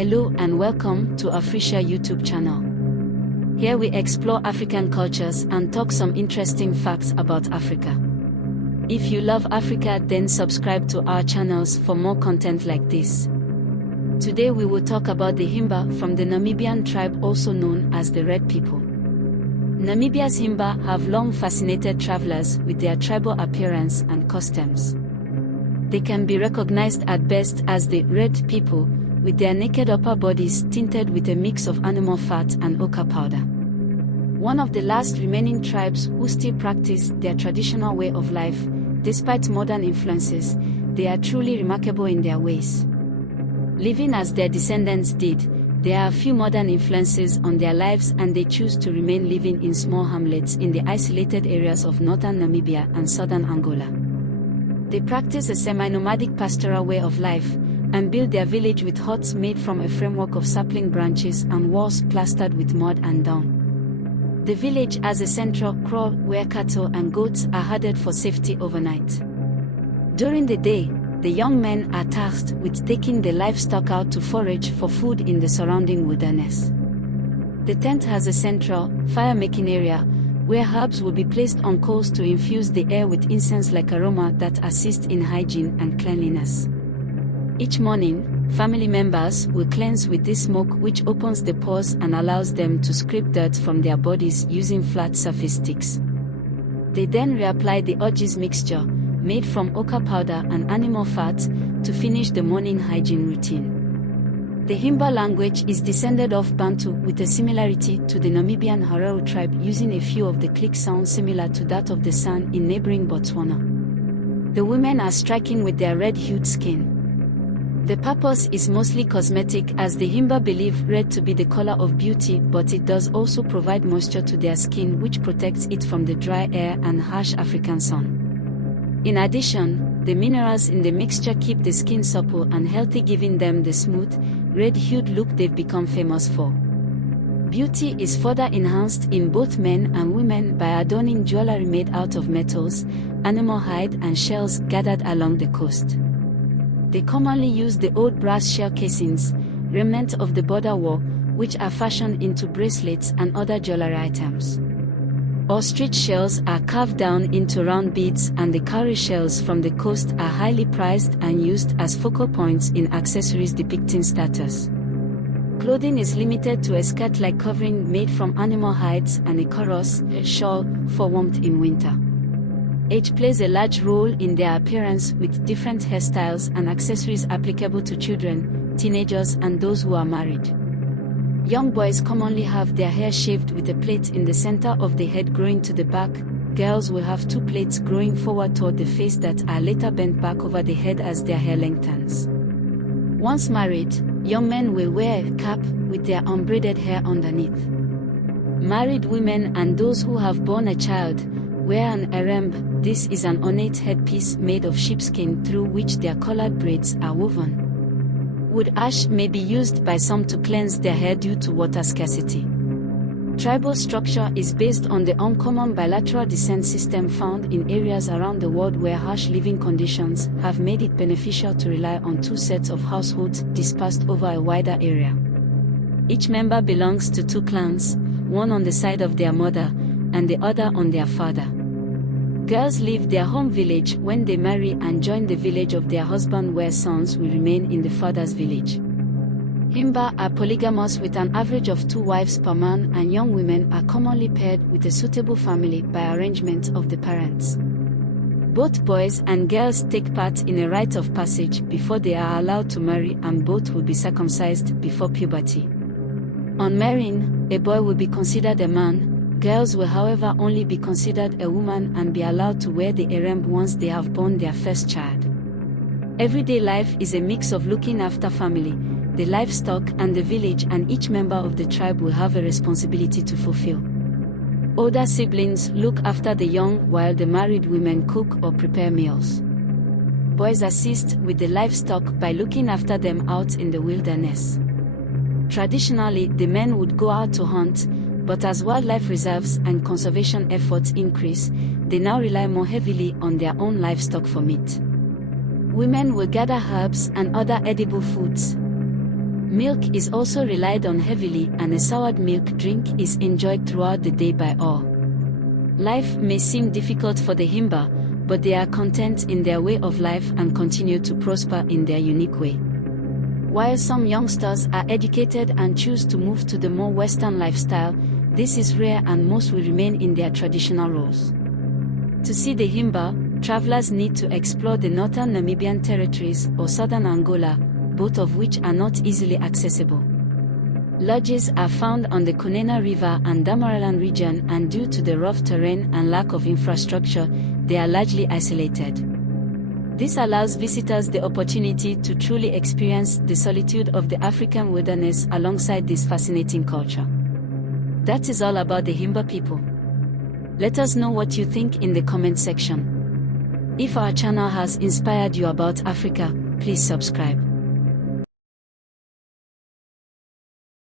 Hello and welcome to Africa YouTube channel. Here we explore African cultures and talk some interesting facts about Africa. If you love Africa, then subscribe to our channels for more content like this. Today we will talk about the Himba from the Namibian tribe also known as the Red People. Namibia's Himba have long fascinated travelers with their tribal appearance and customs. They can be recognized at best as the Red People, with their naked upper bodies tinted with a mix of animal fat and ochre powder. One of the last remaining tribes who still practice their traditional way of life, despite modern influences, they are truly remarkable in their ways. Living as their descendants did, there are a few modern influences on their lives, and they choose to remain living in small hamlets in the isolated areas of northern Namibia and southern Angola. They practice a semi-nomadic pastoral way of life, and build their village with huts made from a framework of sapling branches and walls plastered with mud and dung. The village has a central kraal where cattle and goats are herded for safety overnight. During the day, the young men are tasked with taking the livestock out to forage for food in the surrounding wilderness. The tent has a central, fire-making area, where herbs will be placed on coals to infuse the air with incense-like aroma that assists in hygiene and cleanliness. Each morning, family members will cleanse with this smoke, which opens the pores and allows them to scrape dirt from their bodies using flat surface sticks. They then reapply the orge's mixture, made from ochre powder and animal fat, to finish the morning hygiene routine. The Himba language is descended of Bantu with a similarity to the Namibian Herero tribe, using a few of the click sounds similar to that of the San in neighboring Botswana. The women are striking with their red-hued skin. The purpose is mostly cosmetic, as the Himba believe red to be the color of beauty, but it does also provide moisture to their skin, which protects it from the dry air and harsh African sun. In addition, the minerals in the mixture keep the skin supple and healthy, giving them the smooth, red-hued look they've become famous for. Beauty is further enhanced in both men and women by adorning jewelry made out of metals, animal hide and shells gathered along the coast. They commonly use the old brass shell casings, remnant of the border war, which are fashioned into bracelets and other jewelry items. Ostrich shells are carved down into round beads, and the cowrie shells from the coast are highly prized and used as focal points in accessories depicting status. Clothing is limited to a skirt-like covering made from animal hides and a kaross, a shawl, for warmth in winter. Age plays a large role in their appearance, with different hairstyles and accessories applicable to children, teenagers and those who are married. Young boys commonly have their hair shaved with a plait in the center of the head growing to the back. Girls will have two plaits growing forward toward the face that are later bent back over the head as their hair lengthens. Once married, young men will wear a cap with their unbraided hair underneath. Married women and those who have borne a child wear an erembe. This is an ornate headpiece made of sheepskin through which their colored braids are woven. Wood ash may be used by some to cleanse their hair due to water scarcity. Tribal structure is based on the uncommon bilateral descent system found in areas around the world where harsh living conditions have made it beneficial to rely on two sets of households dispersed over a wider area. Each member belongs to two clans, one on the side of their mother and the other on their father. Girls leave their home village when they marry and join the village of their husband, where sons will remain in the father's village. Himba are polygamous with an average of 2 wives per man, and young women are commonly paired with a suitable family by arrangement of the parents. Both boys and girls take part in a rite of passage before they are allowed to marry, and both will be circumcised before puberty. On marrying, a boy will be considered a man. Girls will, however, only be considered a woman and be allowed to wear the erembe once they have born their first child. Everyday life is a mix of looking after family, the livestock and the village, and each member of the tribe will have a responsibility to fulfill. Older siblings look after the young, while the married women cook or prepare meals. Boys assist with the livestock by looking after them out in the wilderness. Traditionally, the men would go out to hunt, but as wildlife reserves and conservation efforts increase, they now rely more heavily on their own livestock for meat. Women will gather herbs and other edible foods. Milk is also relied on heavily, and a soured milk drink is enjoyed throughout the day by all. Life may seem difficult for the Himba, but they are content in their way of life and continue to prosper in their unique way. While some youngsters are educated and choose to move to the more Western lifestyle, this is rare and most will remain in their traditional roles. To see the Himba, travelers need to explore the northern Namibian territories or southern Angola, both of which are not easily accessible. Lodges are found on the Kunena River and Damaraland region, and due to the rough terrain and lack of infrastructure, they are largely isolated. This allows visitors the opportunity to truly experience the solitude of the African wilderness alongside this fascinating culture. That is all about the Himba people. Let us know what you think in the comment section. If our channel has inspired you about Africa, please subscribe.